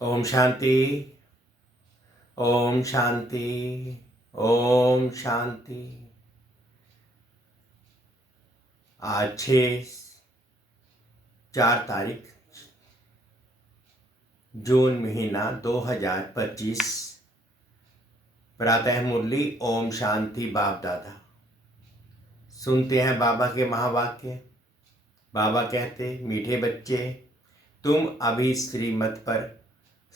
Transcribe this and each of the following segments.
ओम शांति। ओम शांति। ओम शांति। आज 4 तारीख जून महीना 2025। प्रातः मुरली ओम शांति। बाप दादा सुनते हैं बाबा के महावाक्य। बाबा कहते, मीठे बच्चे, तुम अभी श्रीमत पर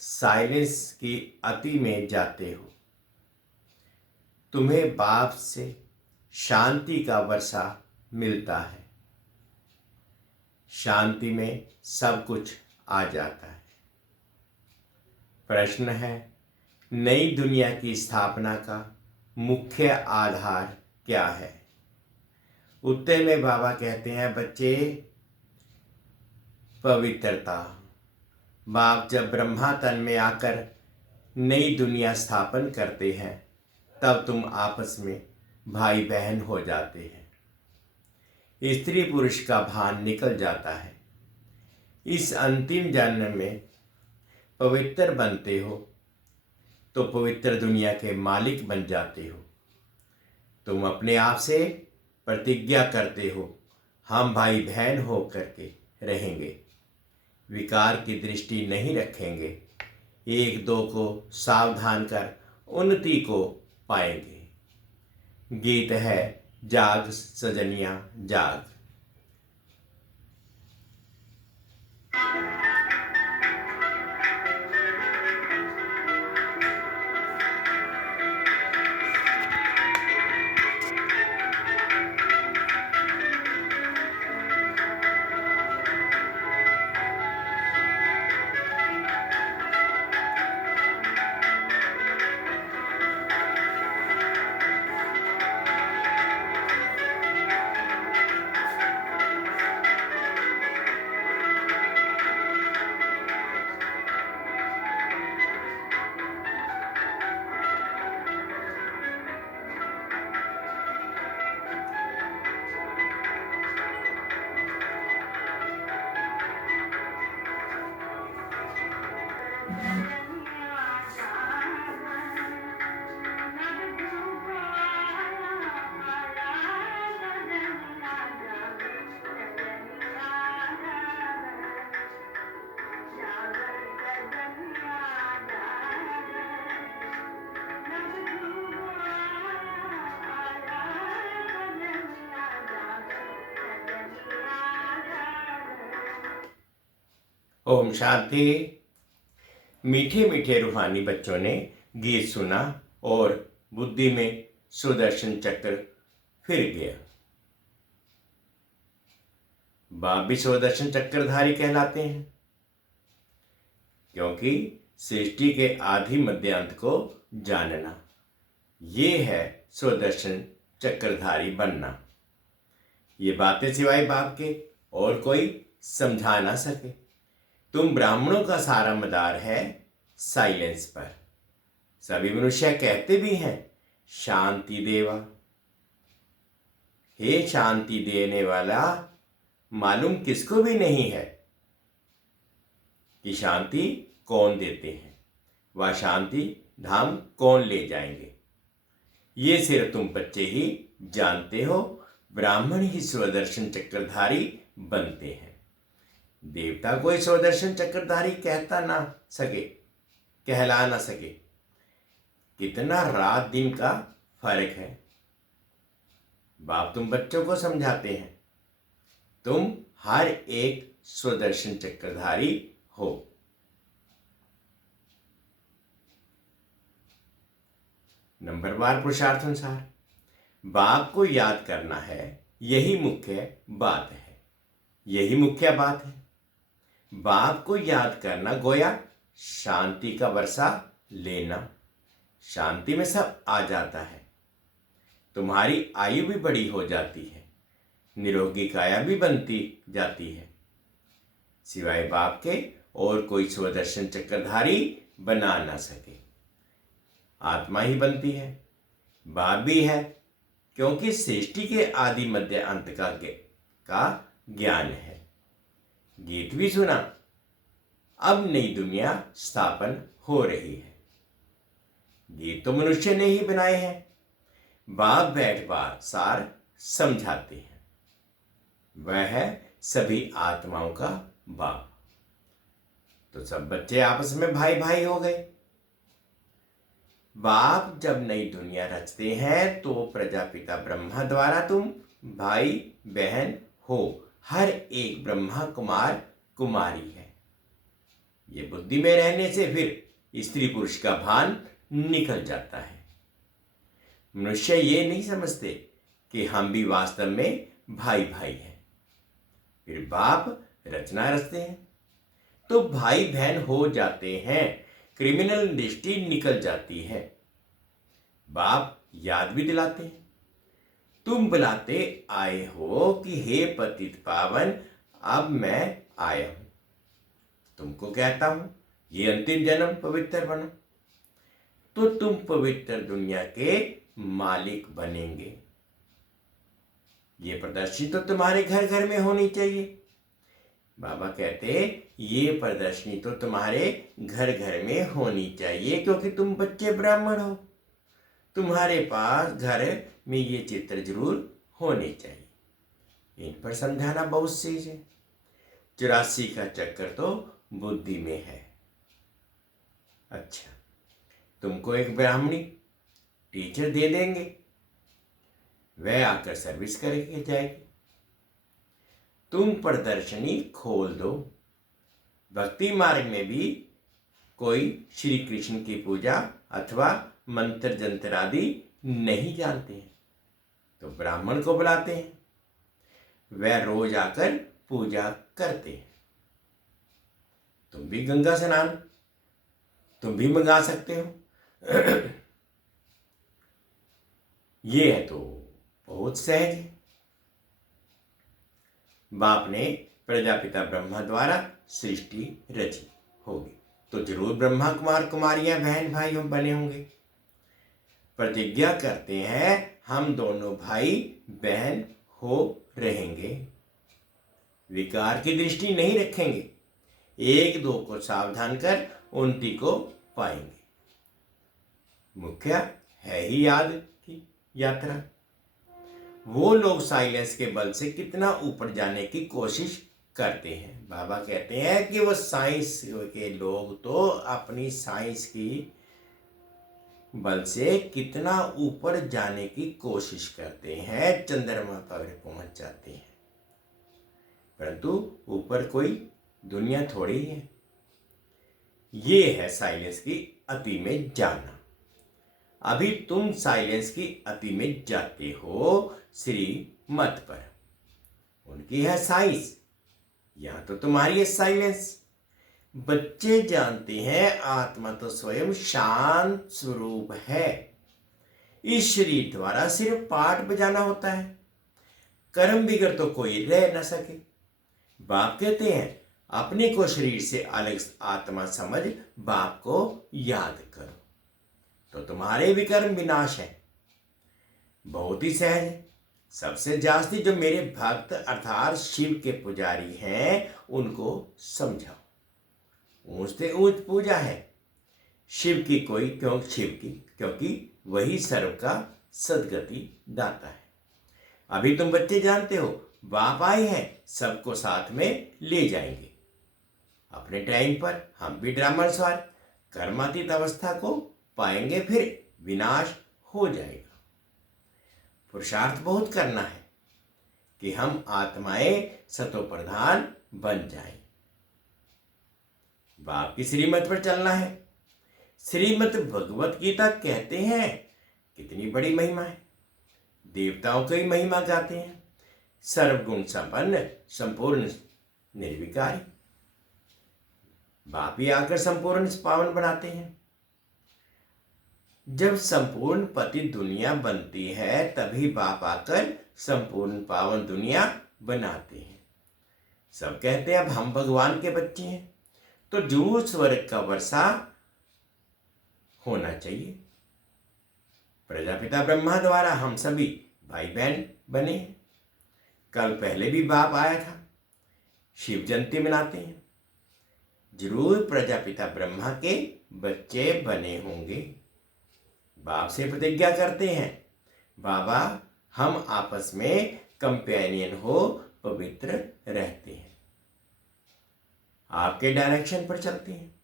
साइलेंस की अति में जाते हो। तुम्हें बाप से शांति का वर्षा मिलता है। शांति में सब कुछ आ जाता है। प्रश्न है, नई दुनिया की स्थापना का मुख्य आधार क्या है? उत्तर में बाबा कहते हैं, बच्चे, पवित्रता। बाप जब ब्रह्मा तन में आकर नई दुनिया स्थापन करते हैं, तब तुम आपस में भाई बहन हो जाते हैं। स्त्री पुरुष का भान निकल जाता है। इस अंतिम जन्म में पवित्र बनते हो तो पवित्र दुनिया के मालिक बन जाते हो। तुम अपने आप से प्रतिज्ञा करते हो, हम भाई बहन हो करके रहेंगे, विकार की दृष्टि नहीं रखेंगे, एक दो को सावधान कर उन्नति को पाएंगे। गीत है, जाग सजनिया जाग। ओम शांति। मीठे मीठे रूहानी बच्चों ने गीत सुना और बुद्धि में सुदर्शन चक्र फिर गया। बाप भी सुदर्शन चक्रधारी कहलाते हैं, क्योंकि सृष्टि के आदि मध्य अंत को जानना, ये है सुदर्शन चक्रधारी बनना। ये बातें सिवाय बाप के और कोई समझा ना सके। तुम ब्राह्मणों का सारा मदार है साइलेंस पर। सभी मनुष्य कहते भी हैं, शांति देवा। हे शांति देने वाला, मालूम किसको भी नहीं है कि शांति कौन देते हैं, वह शांति धाम कौन ले जाएंगे। ये सिर्फ तुम बच्चे ही जानते हो। ब्राह्मण ही स्वदर्शन चक्रधारी बनते हैं। देवता कोई स्वदर्शन चक्रधारी कहला ना सके। कितना रात दिन का फर्क है। बाप तुम बच्चों को समझाते हैं, तुम हर एक स्वदर्शन चक्रधारी हो। नंबरवार पुरुषार्थ अनुसार बाप को याद करना है, यही मुख्य बात है। यही मुख्य बात है। बाप को याद करना गोया शांति का वर्षा लेना। शांति में सब आ जाता है। तुम्हारी आयु भी बड़ी हो जाती है, निरोगी काया भी बनती जाती है। सिवाय बाप के और कोई स्वदर्शन चक्रधारी बना ना सके। आत्मा ही बनती है। बाप भी है, क्योंकि सृष्टि के आदि मध्य अंत का ज्ञान है। गीत भी सुना, अब नई दुनिया स्थापन हो रही है। ये तो मनुष्य ने ही बनाए हैं। बाप बैठ बार सार समझाते हैं। वह है सभी आत्माओं का बाप। तो सब बच्चे आपस में भाई भाई हो गए। बाप जब नई दुनिया रचते हैं तो प्रजापिता ब्रह्मा द्वारा तुम भाई बहन हो। हर एक ब्रह्मा कुमार कुमारी है। ये बुद्धि में रहने से फिर स्त्री पुरुष का भान निकल जाता है। मनुष्य ये नहीं समझते कि हम भी वास्तव में भाई भाई हैं। फिर बाप रचना रचते हैं तो भाई बहन हो जाते हैं। क्रिमिनल दृष्टि निकल जाती है। बाप याद भी दिलाते हैं, तुम बुलाते आए हो कि हे पतित पावन, अब मैं आया हूं। तुमको कहता हूं ये अंतिम जन्म पवित्र बनो तो तुम पवित्र दुनिया के मालिक बनेंगे। ये प्रदर्शनी तो तुम्हारे घर घर में होनी चाहिए। बाबा कहते ये प्रदर्शनी तो तुम्हारे घर घर में होनी चाहिए क्योंकि तुम बच्चे ब्राह्मण हो। तुम्हारे पास घर में ये चित्र जरूर होने चाहिए। इन पर समझाना बहुत चीज है। 84 का चक्कर तो बुद्धि में है। अच्छा, तुमको एक ब्राह्मणी टीचर दे देंगे, वह आकर सर्विस करके जाएगी। तुम प्रदर्शनी खोल दो। भक्ति मार्ग में भी कोई श्री कृष्ण की पूजा अथवा मंत्र जंत्र आदि नहीं जानते हैं तो ब्राह्मण को बुलाते हैं, वह रोज आकर पूजा करते हैं। तुम भी गंगा स्नान तुम भी मंगा सकते हो। ये है तो बहुत सहज है। बाप ने प्रजापिता ब्रह्मा द्वारा सृष्टि रची होगी तो जरूर ब्रह्मा कुमार कुमारियां बहन भाई बने होंगे। प्रतिज्ञा करते हैं हम दोनों भाई बहन हो रहेंगे। विकार की दृष्टि नहीं रखेंगे। एक दो को सावधान कर उन्नति को पाएंगे। मुख्य है ही याद की यात्रा। वो लोग साइलेंस के बल से कितना ऊपर जाने की कोशिश करते हैं। बाबा कहते हैं कि वो साइंस के लोग तो अपनी साइंस की बल से कितना ऊपर जाने की कोशिश करते हैं, चंद्रमा पर पहुंच जाते हैं, परंतु ऊपर कोई दुनिया थोड़ी है। ये है साइलेंस की अति में जाना। अभी तुम साइलेंस की अति में जाते हो श्रीमत पर। उनकी है साइंस, यहां तो तुम्हारी है साइलेंस। बच्चे जानते हैं आत्मा तो स्वयं शांत स्वरूप है। इस शरीर द्वारा सिर्फ पाठ बजाना होता है। कर्म बिगड़ तो कोई रह न सके। बाप कहते हैं अपने को शरीर से अलग आत्मा समझ बाप को याद करो तो तुम्हारे विकर्म विनाश है। बहुत ही सहज है। सबसे जास्ती जो मेरे भक्त अर्थात शिव के पुजारी हैं उनको समझाओ। ऊंच से ऊंच पूजा है शिव की कोई क्योंकि वही सर्व का सदगति दाता है। अभी तुम बच्चे जानते हो बाप आए हैं, सबको साथ में ले जाएंगे। अपने टाइम पर हम भी ड्रामा स्वार कर्मातीत अवस्था को पाएंगे, फिर विनाश हो जाएगा। पुरुषार्थ बहुत करना है कि हम आत्माएं सतो प्रधान बन जाएं। बाप की श्रीमत पर चलना है। श्रीमत भगवत गीता कहते हैं कितनी बड़ी महिमा है। देवताओं की महिमा गाते हैं। सर्वगुण संपन्न संपूर्ण निर्विकारी बाप ही आकर संपूर्ण पावन बनाते हैं। जब संपूर्ण पति दुनिया बनती है तभी बाप आकर संपूर्ण पावन दुनिया बनाते हैं। सब कहते हैं अब हम भगवान के बच्चे हैं तो जरूर स्वर्ग का वर्षा होना चाहिए। प्रजापिता ब्रह्मा द्वारा हम सभी भाई बहन बने हैं। कल पहले भी बाप आया था। शिव जयंती मनाते हैं। जरूर प्रजापिता ब्रह्मा के बच्चे बने होंगे। बाप से प्रतिज्ञा करते हैं, बाबा हम आपस में कंपेनियन हो पवित्र रहते हैं, आपके डायरेक्शन पर चलते हैं।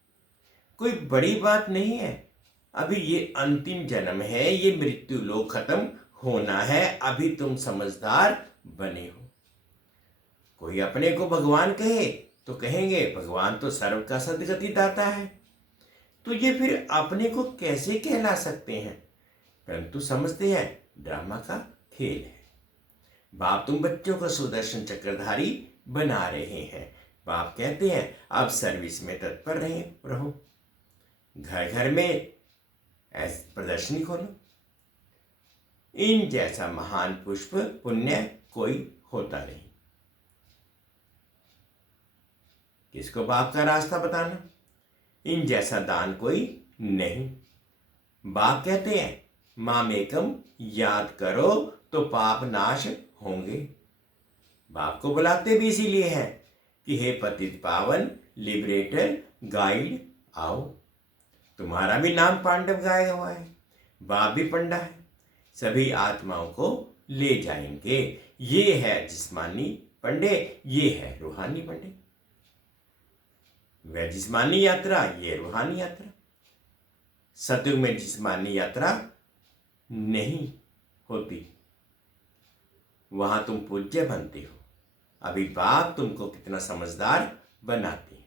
कोई बड़ी बात नहीं है, अभी ये अंतिम जन्म है, ये मृत्यु लोक खत्म होना है, अभी तुम समझदार बने हो। कोई अपने को भगवान कहे तो कहेंगे भगवान तो सर्व का सद्गति दाता है, तो ये फिर अपने को कैसे कहला सकते हैं? परंतु समझते हैं ड्रामा का खेल है। बाप तुम बच्चों को सुदर्शन चक्रधारी बना रहे हैं। बाप कहते हैं अब सर्विस में तत्पर रहो, घर घर में ऐसी प्रदर्शनी खोलो। इन जैसा महान पुष्प पुण्य कोई होता नहीं। किसको बाप का रास्ता बताना? इन जैसा दान कोई नहीं। बाप कहते हैं मामेकम याद करो तो पाप नाश होंगे। बाप को बुलाते भी इसीलिए हैं कि हे पतित पावन लिबरेटर गाइड आओ। तुम्हारा भी नाम पांडव गाया हुआ है, बाप भी पंडा है, सभी आत्माओं को ले जाएंगे। ये है जिस्मानी पंडे, ये है रूहानी पंडे। वह जिस्मानी यात्रा, ये रूहानी यात्रा। सतयुग में जिस्मानी यात्रा नहीं होती, वहां तुम पूज्य बनते हो। अभी बाप तुमको कितना समझदार बनाते हैं,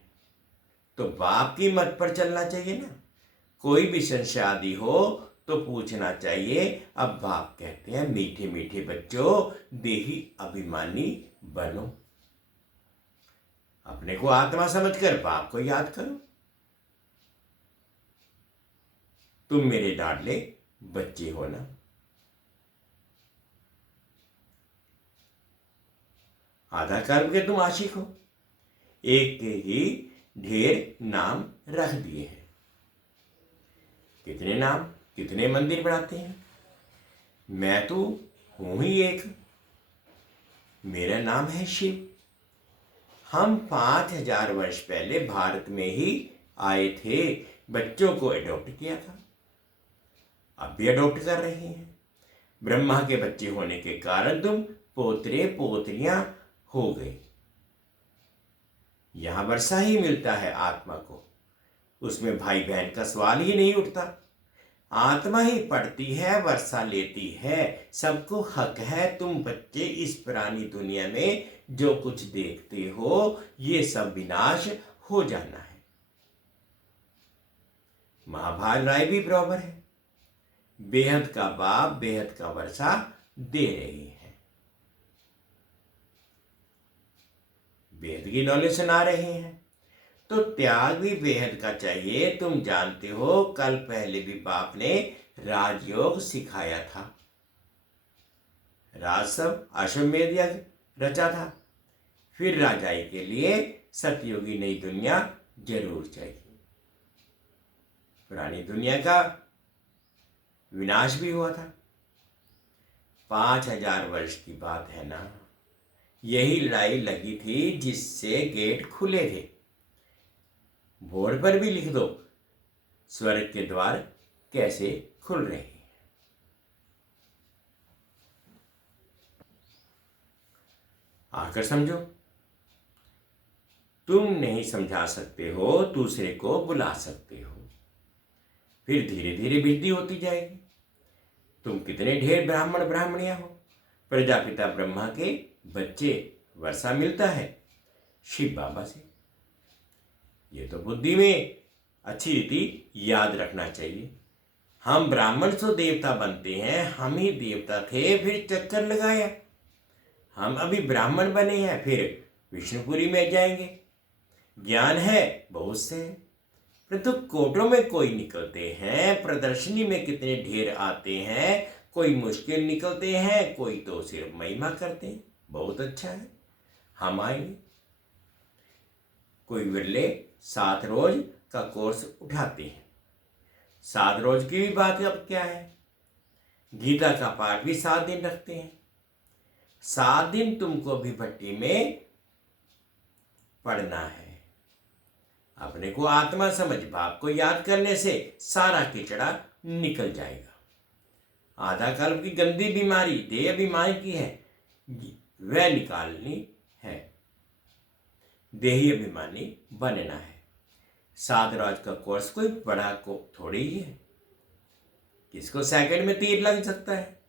तो बाप की मत पर चलना चाहिए ना। कोई भी संशय आदि हो तो पूछना चाहिए। अब बाप कहते हैं मीठे मीठे बच्चों देही अभिमानी बनो। अपने को आत्मा समझकर बाप को याद करो। तुम मेरे लाडले बच्चे हो ना। आधा कर्म के तुम आशिक हो, एक के ही ढेर नाम रख दिए हैं। कितने नाम, कितने मंदिर बनाते हैं। मैं तो हूं ही एक, मेरा नाम है शिव। हम 5000 वर्ष पहले भारत में ही आए थे, बच्चों को एडॉप्ट किया था, अब भी एडॉप्ट कर रहे हैं। ब्रह्मा के बच्चे होने के कारण तुम पोतरे पोतरियां हो गए। यहां वर्षा ही मिलता है आत्मा को, उसमें भाई बहन का सवाल ही नहीं उठता। आत्मा ही पढ़ती है, वर्षा लेती है, सबको हक है। तुम बच्चे इस पुरानी दुनिया में जो कुछ देखते हो ये सब विनाश हो जाना है। महाभारत राय भी बराबर है, बेहद का बाप बेहद का वर्षा दे रही है, बेहद की नॉलेज सुना रहे हैं। तो त्याग भी बेहद का चाहिए। तुम जानते हो कल पहले भी बाप ने राजयोग सिखाया था, राजसव अश्वमेध यज्ञ रचा था। फिर राजाई के लिए सतयुगी नई दुनिया जरूर चाहिए। पुरानी दुनिया का विनाश भी हुआ था, 5000 वर्ष की बात है ना। यही लड़ाई लगी थी जिससे गेट खुले थे। बोर्ड पर भी लिख दो स्वर्ग के द्वार कैसे खुल रहे हैं। आकर समझो। तुम नहीं समझा सकते हो, दूसरे को बुला सकते हो, फिर धीरे धीरे वृद्धि होती जाएगी। तुम कितने ढेर ब्राह्मण ब्राह्मणियां हो, प्रजापिता ब्रह्मा के बच्चे। वर्षा मिलता है शिव बाबा से। ये तो बुद्धि में अच्छी रीति याद रखना चाहिए। हम ब्राह्मण तो देवता बनते हैं, हम ही देवता थे फिर चक्कर लगाया। हम अभी ब्राह्मण बने हैं फिर विष्णुपुरी में जाएंगे। ज्ञान है बहुत से, परंतु कोटों में कोई निकलते हैं, प्रदर्शनी में कितने ढेर आते हैं। कोई मुश्किल निकलते हैं, कोई तो सिर्फ महिमा करते हैं। बहुत अच्छा है, हम आएंगे। कोई विरले 7 रोज का कोर्स उठाते हैं। 7 रोज की भी बात अब क्या है, गीता का पाठ भी 7 दिन रखते हैं। 7 दिन तुमको भी भट्टी में पढ़ना है। अपने को आत्मा समझ बाप को याद करने से सारा कीचड़ा निकल जाएगा। आधा कल्प की गंदी बीमारी देह बीमारी की है, वह निकालनी है। देही अभिमानी बनना है। 7 रोज का कोर्स कोई बड़ा को थोड़ी ही है, किसको सेकंड में तीर लग सकता है।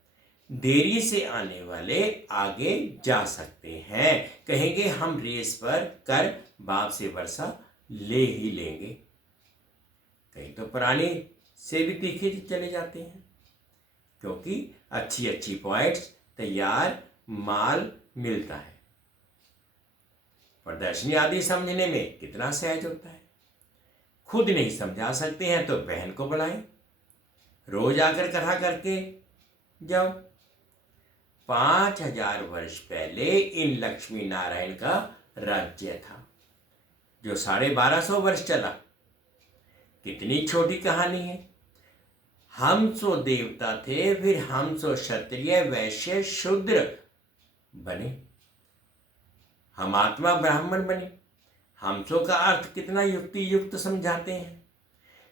देरी से आने वाले आगे जा सकते हैं, कहेंगे हम रेस पर कर बाप से वर्षा ले ही लेंगे। कहीं तो पुरानी से भी तीखे चले जाते हैं, क्योंकि अच्छी अच्छी पॉइंट्स तैयार माल मिलता है। प्रदर्शनी आदि समझने में कितना सहज होता है। खुद नहीं समझा सकते हैं तो बहन को बुलाएं, रोज आकर कथा करके जाओ। 5000 वर्ष पहले इन लक्ष्मी नारायण का राज्य था, जो 1250 वर्ष चला। कितनी छोटी कहानी है। हम सो देवता थे, फिर हम सो क्षत्रिय वैश्य शूद्र बने, हम आत्मा ब्राह्मण बने। हमसो का अर्थ कितना युक्ति युक्त समझाते हैं।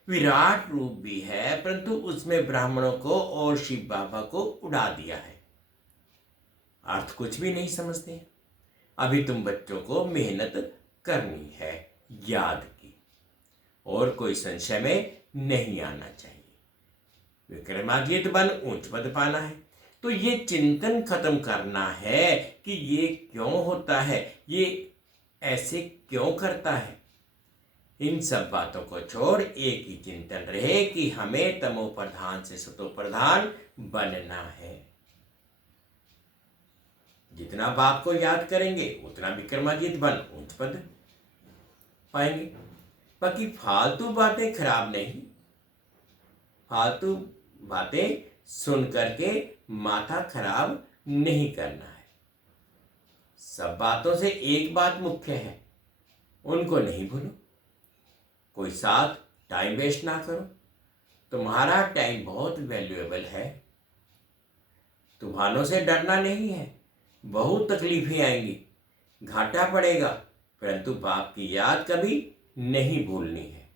विराट रूप भी है, परंतु उसमें ब्राह्मणों को और शिव बाबा को उड़ा दिया है। अर्थ कुछ भी नहीं समझते हैं। अभी तुम बच्चों को मेहनत करनी है याद की, और कोई संशय में नहीं आना चाहिए। विक्रमादित्य बन ऊंच पद पाना है, तो ये चिंतन खत्म करना है कि ये क्यों होता है, ये ऐसे क्यों करता है। इन सब बातों को छोड़ एक ही चिंतन रहे कि हमें तमो प्रधान से सतो प्रधान बनना है। जितना बाप को याद करेंगे उतना विक्रमादित्य बन ऊंच पद पाएंगे। बाकी फालतू बातें खराब नहीं, फालतू बातें सुन करके माथा खराब नहीं करना है। सब बातों से एक बात मुख्य है, उनको नहीं भूलो। कोई साथ टाइम वेस्ट ना करो, तुम्हारा टाइम बहुत वैल्यूएबल है। तूफानों से डरना नहीं है, बहुत तकलीफें आएंगी, घाटा पड़ेगा, परंतु बाप की याद कभी नहीं भूलनी है।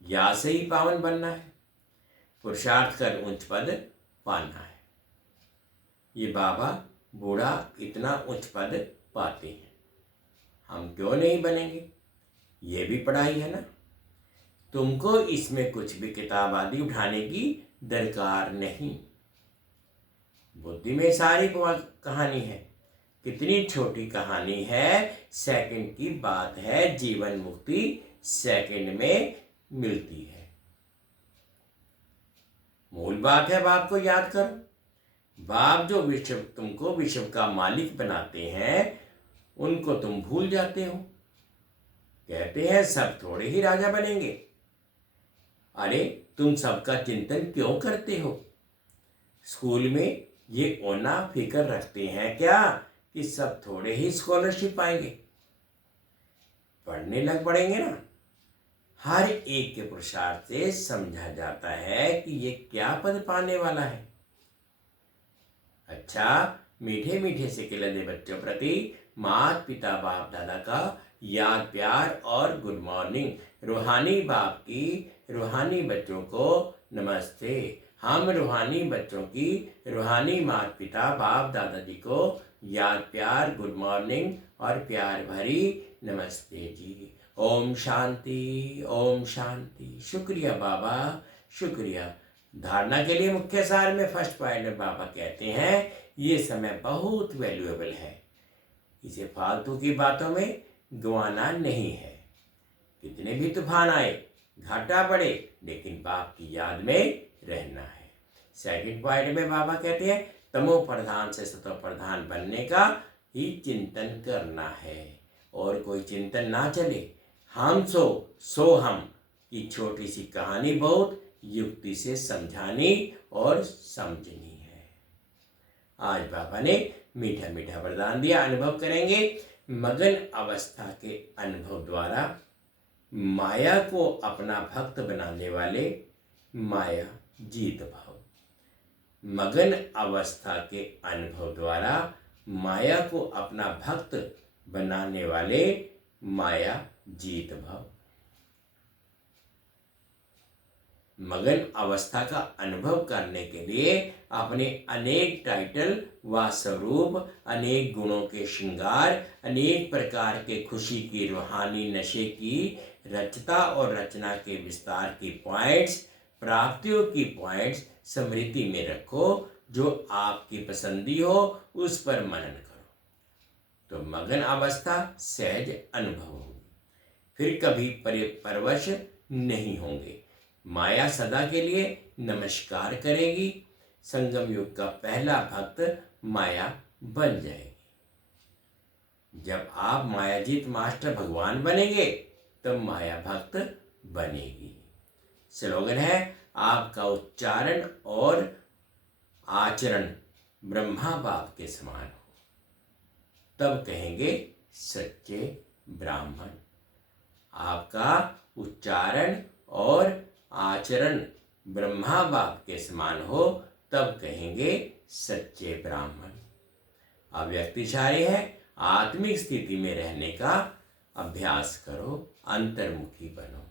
याद से ही पावन बनना है, पुरुषार्थ कर उच्च पद पाना है। ये बाबा बूढ़ा इतना उच्च पद पाते हैं, हम क्यों नहीं बनेंगे। ये भी पढ़ाई है ना। तुमको इसमें कुछ भी किताब आदि उठाने की दरकार नहीं। बुद्धि में सारी कहानी है। कितनी छोटी कहानी है, सेकंड की बात है। जीवन मुक्ति सेकंड में मिलती है। मूल बात है बाप को याद करो। बाप जो विश्व तुमको विश्व का मालिक बनाते हैं, उनको तुम भूल जाते हो। कहते हैं सब थोड़े ही राजा बनेंगे। अरे तुम सबका चिंतन क्यों करते हो। स्कूल में ये ओना फिक्र रखते हैं क्या कि सब थोड़े ही स्कॉलरशिप पाएंगे। पढ़ने लग पड़ेंगे ना। हर एक के पुरुषार्थ से समझा जाता है कि ये क्या पद पाने वाला है। अच्छा, मीठे मीठे से खिलते बच्चों प्रति माता पिता बाप दादा का याद प्यार और गुड मॉर्निंग। रूहानी बाप की रूहानी बच्चों को नमस्ते। हम रूहानी बच्चों की रूहानी माता पिता बाप दादाजी को याद प्यार गुड मॉर्निंग और प्यार भरी नमस्ते जी। ओम शांति, ओम शांति। शुक्रिया बाबा, शुक्रिया। धारणा के लिए मुख्य सार में फर्स्ट पॉइंट में बाबा कहते हैं ये समय बहुत वैल्यूएबल है, इसे फालतू की बातों में गंवाना नहीं है। कितने भी तूफान आए, घाटा पड़े, लेकिन बाप की याद में रहना है। सेकंड पॉइंट में बाबा कहते हैं तमो प्रधान से सतो प्रधान बनने का ही चिंतन करना है, और कोई चिंतन ना चले। हम सो हम की छोटी सी कहानी बहुत युक्ति से समझानी और समझनी है। आज बाबा ने मीठा मीठा वरदान दिया। अनुभव करेंगे मगन अवस्था के अनुभव द्वारा माया को अपना भक्त बनाने वाले माया जीत भाव। मगन अवस्था के अनुभव द्वारा माया को अपना भक्त बनाने वाले माया जीत भाव। मगन अवस्था का अनुभव करने के लिए अपने अनेक टाइटल व स्वरूप, अनेक गुणों के श्रृंगार, अनेक प्रकार के खुशी की रूहानी नशे की रचता और रचना के विस्तार की पॉइंट्स, प्राप्तियों की पॉइंट्स स्मृति में रखो। जो आपकी पसंदी हो उस पर मनन करो तो मगन अवस्था सहज अनुभव होगी। फिर कभी परवश नहीं होंगे। माया सदा के लिए नमस्कार करेगी। संगम युग का पहला भक्त माया बन जाएगी। जब आप मायाजीत मास्टर भगवान बनेंगे तब माया भक्त बनेगी। स्लोगन है, आपका उच्चारण और आचरण ब्रह्मा बाप के समान हो तब कहेंगे सच्चे ब्राह्मण। आपका उच्चारण और आचरण ब्रह्मा बाप के समान हो तब कहेंगे सच्चे ब्राह्मण। अव्यक्तिशाली है, आत्मिक स्थिति में रहने का अभ्यास करो, अंतर्मुखी बनो।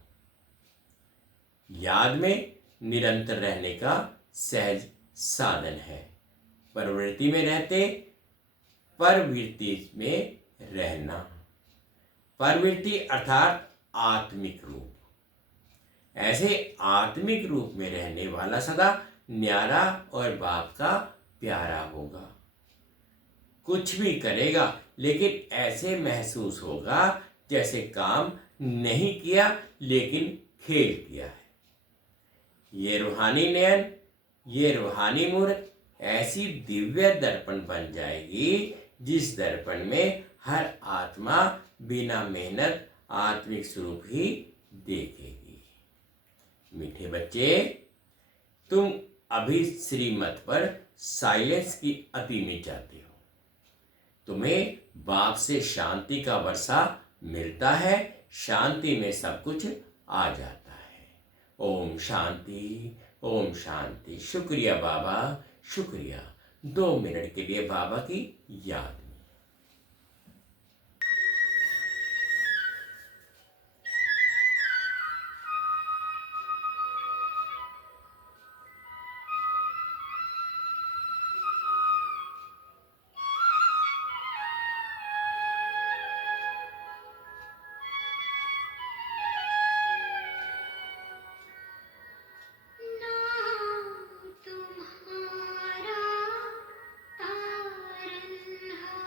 याद में निरंतर रहने का सहज साधन है। प्रवृत्ति में रहते परवृत्ति में रहना। प्रवृत्ति अर्थात आत्मिक रूप। ऐसे आत्मिक रूप में रहने वाला सदा न्यारा और बाप का प्यारा होगा। कुछ भी करेगा लेकिन ऐसे महसूस होगा जैसे काम नहीं किया लेकिन खेल किया है। ये रूहानी नयन, ये रूहानी मूर्त ऐसी दिव्य दर्पण बन जाएगी जिस दर्पण में हर आत्मा बिना मेहनत आत्मिक स्वरूप ही देखेगी। मीठे बच्चे, तुम अभी श्रीमत पर साइलेंस की अति में जाते हो। तुम्हें बाप से शांति का वर्षा मिलता है। शांति में सब कुछ आ जाता है। ओम शांति, ओम शांति। शुक्रिया बाबा, शुक्रिया। 2 मिनट के लिए बाबा की याद में। तुम्हारा तारन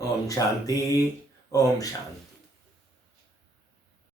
ओम शांति। ओम शांति।